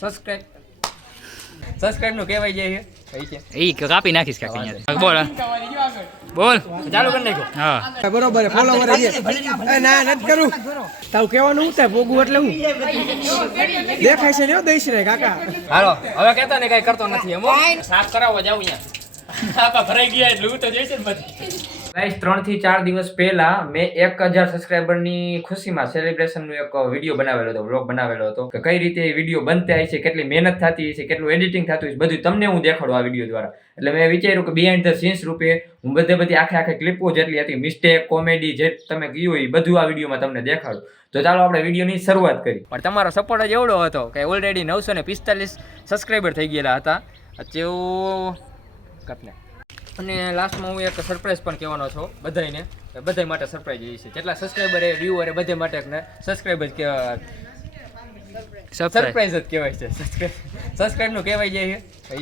Subscribe નું કહેવાય જાય છે એ કાપી નાખીશ કાકી અહીંયા બોલ બોલ ચાલુ કરી નાખો. હા બરોબર છે ફોલોવર છે ના નથી કરું તાવ કહેવાનું હું થાય પોગું એટલે હું દેખાય છે ને દઈશ રે કાકા હાલો હવે કહેતા ને કઈ કરતો નથી એમ સાફ કરાવવા જાવ અહીંયા સાપા ભરાઈ ગયા એટલે હું તો જઈશ ને પછી. ગાઈસ 3 થી 4 દિવસ પહેલા મેં 1000 સબસ્ક્રાઇબરની ખુશીમાં સેલિબ્રેશનનો એક વિડીયો બનાવેલો હતો, વ્લોગ બનાવેલો હતો કે કઈ રીતે વિડીયો બનતા હોય છે, કેટલી મહેનત થતી છે, કેટલું એડિટિંગ થતું હોય છે, બધું તમને હું દેખાડું આ વિડીયો દ્વારા. એટલે મેં વિચાર્યું કે બિહાઇન્ડ ધ સીન્સ રૂપે હું બધી આખે ક્લિપો જેટલી હતી, મિસ્ટેક, કોમેડી જે તમે કીધું હોય બધું આ વિડીયોમાં તમને દેખાડું. તો ચાલો આપણે વિડીયોની શરૂઆત કરી. પણ તમારો સપોર્ટ જ એવડો હતો કે ઓલરેડી 945 સબસ્ક્રાઇબર થઈ ગયેલા હતા. અને લાસ્ટમાં હું એક સરપ્રાઈઝ પણ કહેવાનો છું બધાને, બધા માટે સરપ્રાઈઝ એ છે જેટલા સબસ્ક્રાઈબર એ વ્યુઅર એ બધા માટે સબસ્ક્રાઈબ જ કહેવાય, સરપ્રાઈઝ જ કહેવાય છે. સબસ્ક્રાઈબનું કહેવાય જાય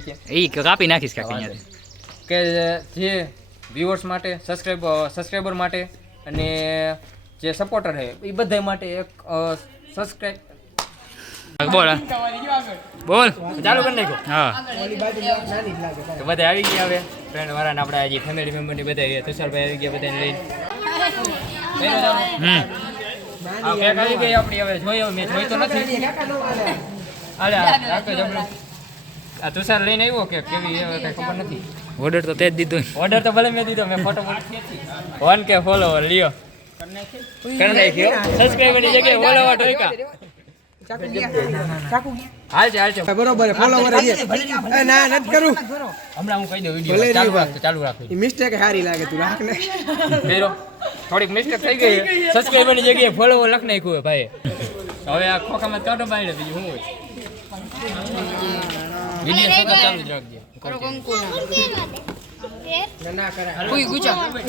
છે એ કાપી નાખીશ કાકી અહીંયા કે જે વ્યુઅર્સ માટે, સબસ્ક્રાઈબર માટે અને જે સપોર્ટર છે એ બધા માટે એક સબસ્ક્રાઈબ બોલ બોલ ચાલુ કરી નાખો. હા તો બધા આવી ગયા હવે ફ્રેન્ડ વાળાને આપણા હજી ફેમિલી મેમ્બરની બધા તુષારભાઈ આવી ગયા બધાને લઈને. આ કેક આવી ગઈ આપણી, હવે જોઈ મેં જોઈ તો નથી. અરે રાખો જબરું. આ તુષાર લઈને આવ્યો કે કેવી કઈ ખબર નથી. ઓર્ડર તો તે જ દીધો, ઓર્ડર તો ભલે મેં દીધો, મેં ફોટો 1K ફોલોવર લ્યો કરી નાખ્યો. સબસ્ક્રાઇબરની જગ્યાએ ફોલોવર ઠોકા. હાલ છે બરોબર ફોલોવર છે ના નથી કરું હમણાં હું કહી દઉં વિડીયો ચાલુ રાખ. મિસ્ટેક હારી લાગે તું રાખ ને ફેરો થોડીક મિસ્ટેક થઈ ગઈ, સબસ્ક્રાઇબરની જગ્યાએ ફોલોવર લખ નાખ્યું ભાઈ. હવે આ ખોખામાં કાઢો બાઈને બીજું શું હોય. વિડીયો સતત ચાલુ જ રાખજો.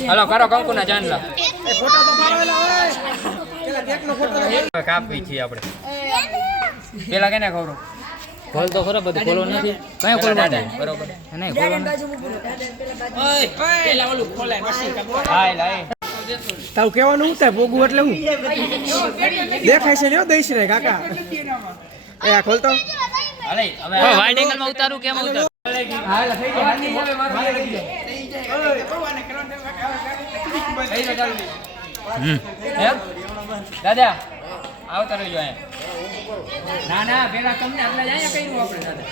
હાલો કરો કંકુના ચાંદલા. કાપી છીએ આપણે પેલા કેને ખબર ખોલ તો ખરો બધું ખોલવાનું નથી કઈ ખોલવા દે બરોબર નહીં ખોલવાનું. પેલા ઓલું ખોલાય પછી હાય લાય તાવ કહેવાનું હું થાય પોગું એટલે હું દેખાય છે ને દઈશ રે કાકા એ આ ખોલતો હાલે હવે વાઇડ એંગલમાં ઉતારું કેમ ઉતારું હાલ થઈ ગયો હાથી મોલે મારું લઈ ગયો હે દાદા આવતા રહેજો અહીંયા. ના પેલા તમને આટલા જ અહીંયા કર્યું આપણે દાદા.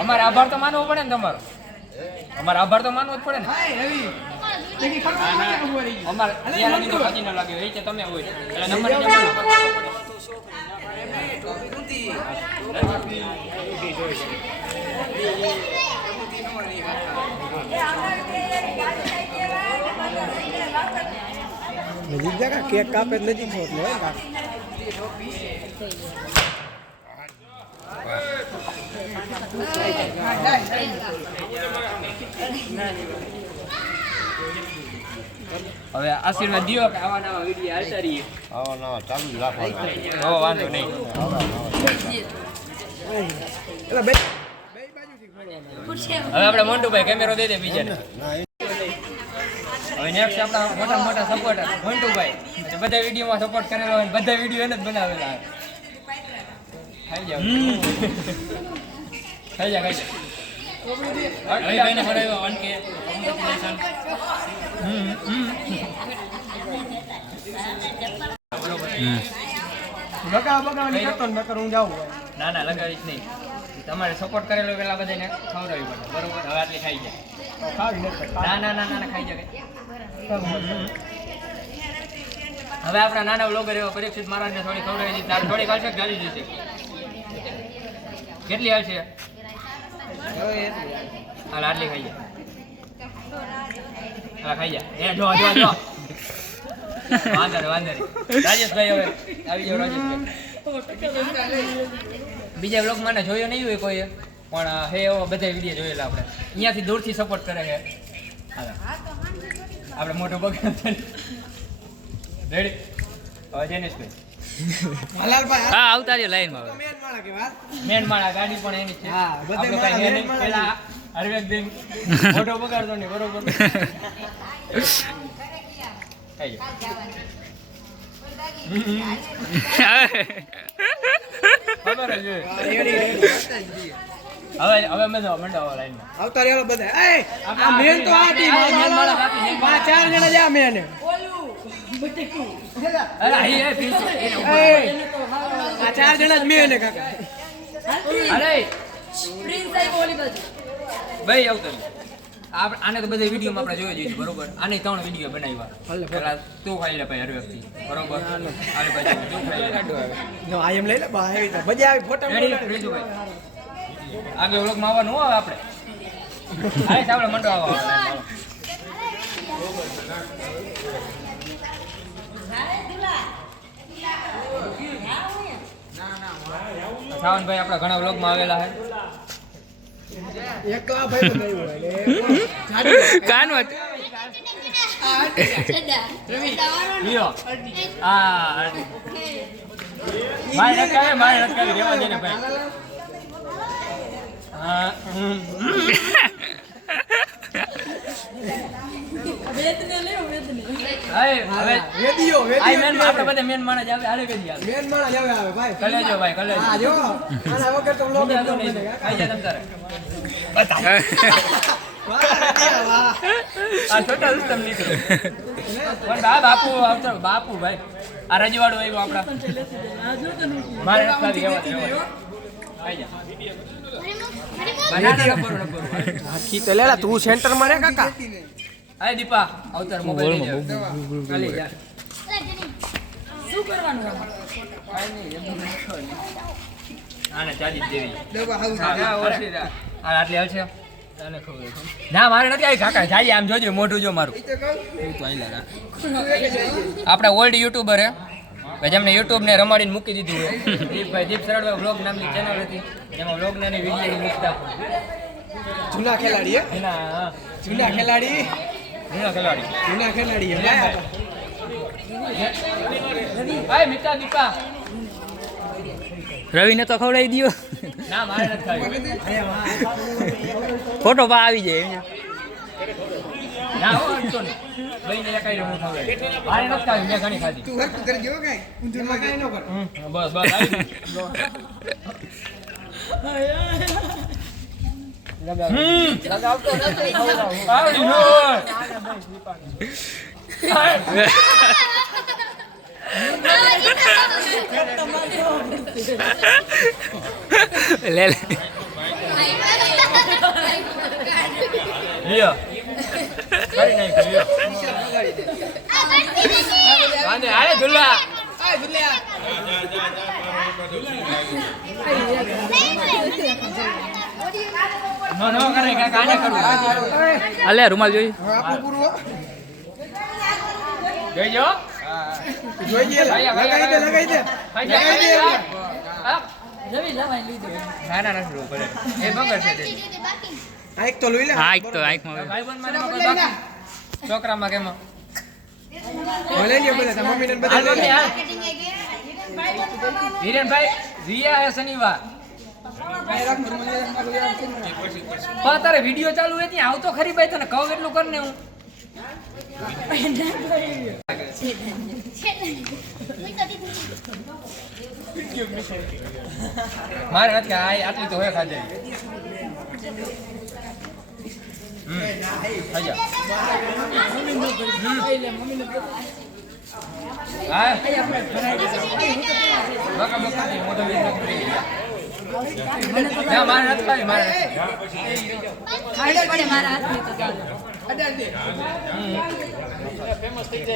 અમારે આભાર તો માનવો પડે ને તમારો, અમારે આભાર તો માનવો જ પડે ને. અમારે ત્યાં લાગી તો બાકી ન લાગ્યો એ છે તમે હોય એટલે નંબર નજીક જા કેક કાપે નજીક હોત ને હવે આશીર્વાદ દિયો કે આવા નવા વિડીયો આવતા રહીએ. આવા નવા ચાલુ જ રાખવાના. હો વાંધો નહીં. એટલે બે હવે આપણે મોન્ટુભાઈ કેમેરો દઈ દે બીજાને. હવે નેક્સ્ટ આપણા મોટા સપોર્ટર મોન્ટુભાઈ બધા વિડીયોમાં સપોર્ટ કરેલો હોય, બધા વિડીયો એને જ બનાવેલા. ખાઈ જાવ ખાઈ જા હરિભાઈને ભરાયો 1K કોંગ્રેચ્યુલેશન. બગાવવાની કરતો ને નકર હું જાઉં ના લગાવીશ નહીં. તમારે સપોર્ટ કરેલો પેલા બધાને ખવડાવી પડે બરોબર. હવે આટલી ખાઈ જાય. ખાવી નથી ના ખાઈ જાય. હવે આપણા નાના વ્લોગર એવો પરીક્ષિત મહારાજને થોડી ખવડાવી દીધી. તાર થોડી કાઢશે ગાલી દીધી. કેટલી આવશે? હાલ આટલી ખાઈ જાય. હા ખાઈ જાય. એ જો વાંધો નહીં. રાજેશભાઈ હવે આવી જાવ. રાજેશભાઈ બીજા વ્લોગ મને જોયો નહીં હોય કોઈ પણ હે એવો બધા વિડીયો જોયેલા આપણે. અહીંયાથી દૂરથી સપોર્ટ કરે છે. આપણે મોટો બગાડ રેડી. હવે જેનેશભાઈ હા આવતા રહ્યો લાઈનમાં મેન માળા કે વાત મેન માળા ગાડી પણ એની જ છે. હા, બધે આપણું માળા, કાંઈ મેન માળા પેલા હરવેક દિન મોટો બગાડતો નહીં બરોબર. થઈ ગયો. ખબર જ હોય. રેડી હવે મેં જો મંડાવા લાઈનમાં. આવતા રહ્યો બધા એ આ મેન તો આ ટીમ આ 4 જણા જા મેન અરે અહીં એ પીછો. આ 4 જણા જ મેન કાકા અરે પ્રિન્સ આઈ બોલી બાજુ ભાઈ આવતો આને તો બધા વિડીયોમાં આપણે જોઈ જઈશું બરોબર. આને 3 વિડીયો બનાવ્યા. પેલા તું ખાઈ લે ભાઈ હરવેકથી બરોબર. આલે ભાઈ તું ખાઈ લે. જો આ એમ લઈ લે બા આવી તો મજા આવી ફોટા રેડી રેડી ભાઈ. આગળ વ્લોગમાં આવવાનું હોય આપણે. આય સાવળે મંડો આવો. શાવનભાઈ આપણા ઘણા વ્લોગમાં આવેલા છે. એકલા ભાઈ તો ગયું હોય કાન વાત લ્યો. હા મારે નટકાવી રેવા દે ને ભાઈ. હા વેદને લે વેદને હવે વેદીઓ આઈ મેન આપણે બધા મેન માણસ આવે હાલે કે યાર. મેન માણસ આવે આવે ભાઈ કલેજો ભાઈ કલેજો. આ જો આના વગર તો વ્લોગ ન બને ખાઈ જા તમ તારે. વાહ આ છોટા રૂસ્તમ નીકળે. પણ આ બાપુ આવતો બાપુ ભાઈ. આ રજવાડો આવ્યો આપડા. મારે નટકાવી રેવા દે. ખાઈ જા. Banana rubber. આખી તો લેલા તું સેન્ટર માં રે કાકા હાય દીપા અવતાર મોબાઈલ લઈ જા. ચાલી જા. શું કરવાનું આને ચાલી દેવી. હા ઓછી રા. આ આટલી આવશે. તને ખબર છે. ના મારે નથી આવી કાકા. જાય આમ જોજો મોઢું જો મારું. હું તો આઈલા રા. આપણા ઓલ્ડ યુટ્યુબર હે જેમને યુટ્યુબ ને રમાડીને મૂકી દીધું હોય. દીપભાઈ દીપ સરળભાઈ વ્લોગ નામની ચેનલ હતી. એમાં વ્લોગ ને વિડીયો મૂકતા. જૂના ખેલાડી હે એના જૂના ખેલાડી જૂના ખેલાડી. જૂના ખેલાડી હે ભાઈ મિતા દીપા. રવિને તો ખવડાવી દયો. ના મારે નથી ખાવી. ફોટો પા આવી જાય. ના હો અડતો નહીં. ભાઈને એકાઈ રહું ખાવે. મારે નથી ખાવી. મેં ઘણી ખાધી. તું હરકત કરી જો કઈ ઊંધું માં કઈ ન કર બસ બસ આવી ગઈ. લગાવતો નથી. આવડી હોય. લે લે લ્યો. કરી નાખ્યું, લ્યો. આને આલે ઝુલ્લા. નો કરે કાકા આને કરું. અલે રૂમાલ જોઈ. હવે આપણું પૂરું હો. જોઈજો. જોઈએ લગાઈ દે હા. રવિ લાવાઈ લીધું ના ના નથી પડે. એ બગડ છે તે. આ એક તો લઈ લે આંખ તો આંખમાં ભાઈબંધ મારે બાકી. છોકરામાં કેમાં ભલે ને બધા તાર મમ્મી ને બધા હાલ લઈ મમ્મી લે હાલ. હિરેનભાઈ રિયા હે શનિવાર. પણ તારે વિડીયો ચાલુ હોય ત્યાં આવતો ખરી ભાઈ. તને કહું એટલું કર ને હું. મારે નથી આટલી તો હોય ખાધે. ખાઈ જા. હા બકા બકા મોટો વિડીયો કરી. ના મારે નથી ખાવી. મારે ખાડે પડે મારા હાથની તો ચાલે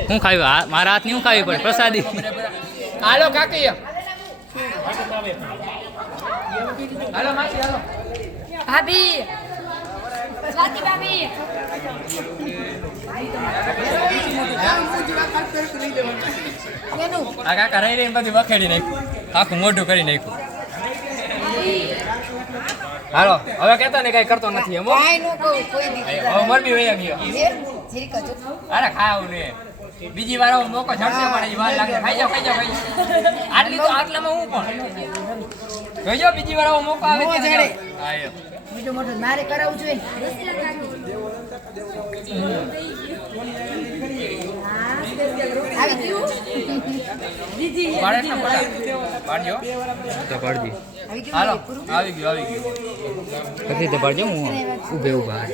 હું ખાવી મારા હાથની હું ખાવી પડે પ્રસાદી. હાલો કાકી. હાલો માસી હાલો. ભાભી સ્વાતિ ભાભી આ કાકા રહી રહીને બધું વખેડી નાખ્યું. આખું મોઢું કરી નાખ્યું. હાલો હવે કેતો ને કઈ કરતો નથી એમ હો. હવે મરબી વયા ગયો. અરે ખાવું ને બીજી વાર આવો મોકો છડશે પણ હજી વાર લાગે. ખાઈ જાઓ ખાઈ જાઓ ખાઈ જાઓ. આટલી તો આટલામાં હું પણ જોઈજો બીજી વાર આવો મોકો આવે ત્યારે. હા એમ. મારે કરાવવું જોઈએ પાડે ને ફોટા પાડજો તો પાડજી હાલો આવી ગયો પછી તો પાડજો હું ઊભે ઊભા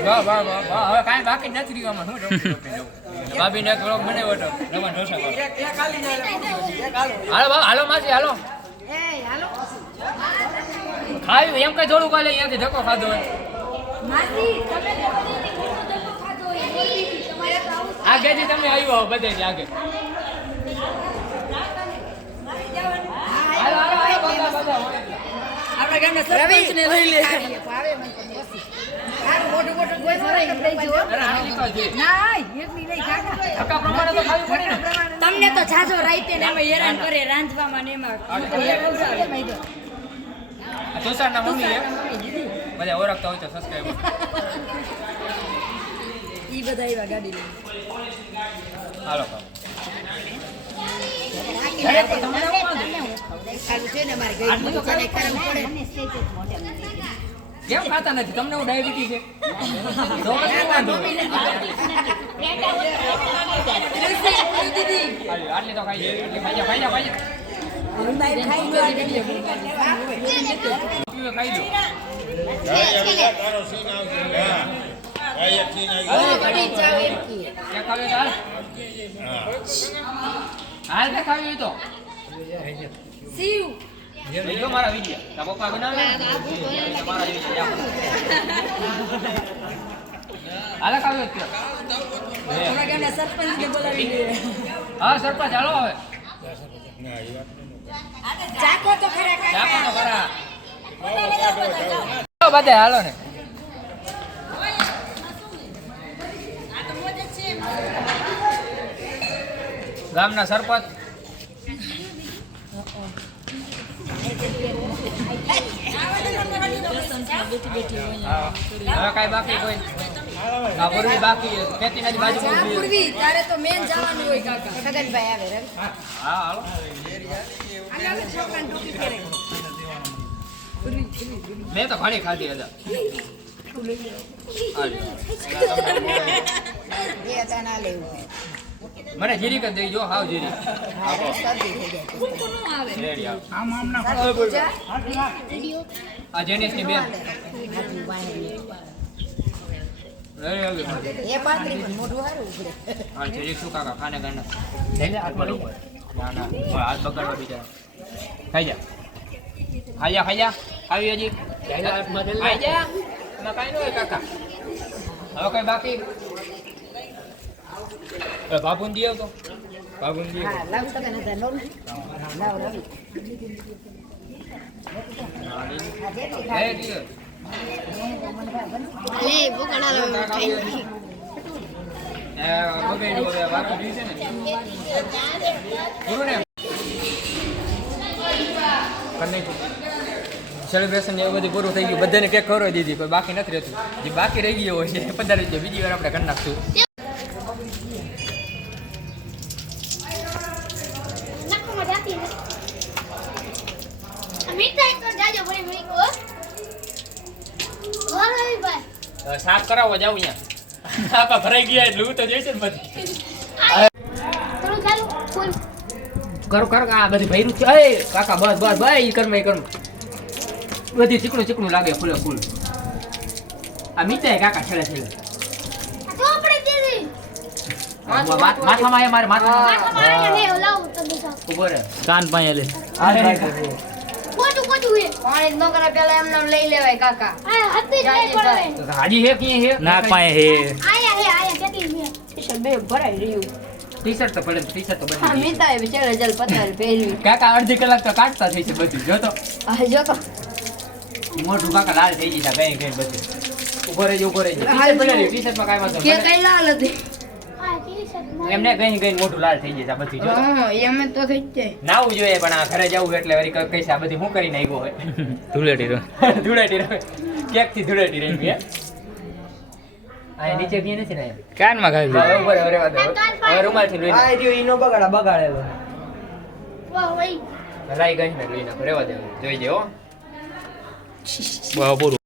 વાહ વાહ વાહ વાહ હવે કાંઈ બાકી નથી રહ્યું આમાં શું ભાભીને એક વ્લોગ બનાવ્યો હતો રમણ ઢોસા હાલો હાલો માસી હાલો ખાયું એમ કઈ થોડું કાલે અહીંયાથી ધક્કો ખાધો હોય આગેથી તમે આવ્યો બધે આગે હાલો હાલો હાલો બધા આપણા ગામના સરપંચને લઈ લે તમને તો જાજો રાઈતે ને એમાં હેરાન કરે રાંધવામાં ને એમાં તુષારના મમ્મી બધા ઓળખતા હોય તો સબસ્ક્રાઈબર ઈ બધા એવા ગાડી લઈને હાલો કેમ ખાતા નથી તમને હું ડાયાબિટીસ છે તો પછી વાંધો આટલી તો ખાઈ જાય ખાઈ જા ખાઈ દો તારો સીન આવશે એક સીન હાલ કે ખાવી તો શિવ જો મારા વિડિયો તા પપ્પા બનાવે તમારા વિડિયો હાલ ખાવી તો આપણા ગામના સરપંચને બોલાવી લે હા સરપંચ હાલો હવે ચાકો તો ખરા ચાકો તો ખરા બધે હાલો ને ગામના સરપંચ હવે કાઈ બાકી કોઈ આ પૂર્વી બાકી ખેતી નદી બાજુ પૂર્વી તારે તો મેન જવાનું હોય કાકા સગનભાઈ આવે રવિ હા હાલો આના છોકરાને ટોપી પહેરે મેં તો ઘણી ખાધી હતા મને જીરી કરી દઈ જો હાવ જીરી રેડી આવ આ જેનિસ ની બેન એ પાત્રી પણ મોઢું હારું ઉભરે હા જીરી શું કાકા ખાને ગાના લઈ લે હાથ બરોબર ના ના હાથ બગાડવા બીજા ખાઈ જા આવી હજી ખાઈ જા ના કાઈ ન હોય કાકા હવે કઈ બાકી બાબુન દી આવતો બાબુન દી હા લાવ સગન હતા નો લાવ રવિ એ દી લે બોકડા લાવ ખાઈ બગેડું હવે વાતો જોઈ છે ને પૂરું ને સેલિબ્રેશન એવું બધું પૂરું થઈ ગયું બધાને કેક ખવડાવી દીધી કોઈ બાકી નથી રહેતું જે બાકી રહી ગયો હોય એ પધારી દો બીજી વાર આપણે કરી નાખશું સાફ કરાવવા જાવ અહીંયા આપા ભરાઈ ગયા એટલે હું તો જોઈશે ને બધી કરો આ બધી ભર્યું છે એ કાકા બસ ઈ કર્મ બધી ચીકણું લાગે ફૂલ આ મીઠાઈ કાકા છેલ્લે માથામાં મારે માથામાં ઉભો રે કાન પાયા લે પાણી ન કરે પેલા એમને લઈ લેવાય કાકા હાજી હે કી હે નાક પાયા હે બે ભરાઈ રહ્યું ટી-શર્ટ તો પડે ટી-શર્ટ તો હા બની મીતા એ ચાલે ચાલ પતાર પહેરવી કાકા અડધી કલાક તો કાઢતા થઈ છે બધું જો તો આ જો તો મોઢું કાકા લાલ થઈ ગઈ છે ગઈ બધું ઉભો રહેજો ટી-શર્ટ માં કાઈ વાંધો કે કઈ લાલ હતી એમને ગઈ મોઢું લાલ થઈ જાય બધી જો હા એમ તો થઈ જાય નાવું જોઈએ પણ આ ઘરે જવું એટલે વળી કઈ છે આ બધી હું કરીને આવ્યો હોય ધૂળેટી રો ધૂળેટી કેક થી ધૂળેટી રહી હે આ નીચે ગઈ નથી ને કાનમાં ખાવી બરાબર હવે રૂમાલ થી લઈ આ રહ્યો ઈનો બગાડેલો લાઈ ગઈ ને લઈ નાખો રેવા દે જોઈ દે હો બહુ પૂરું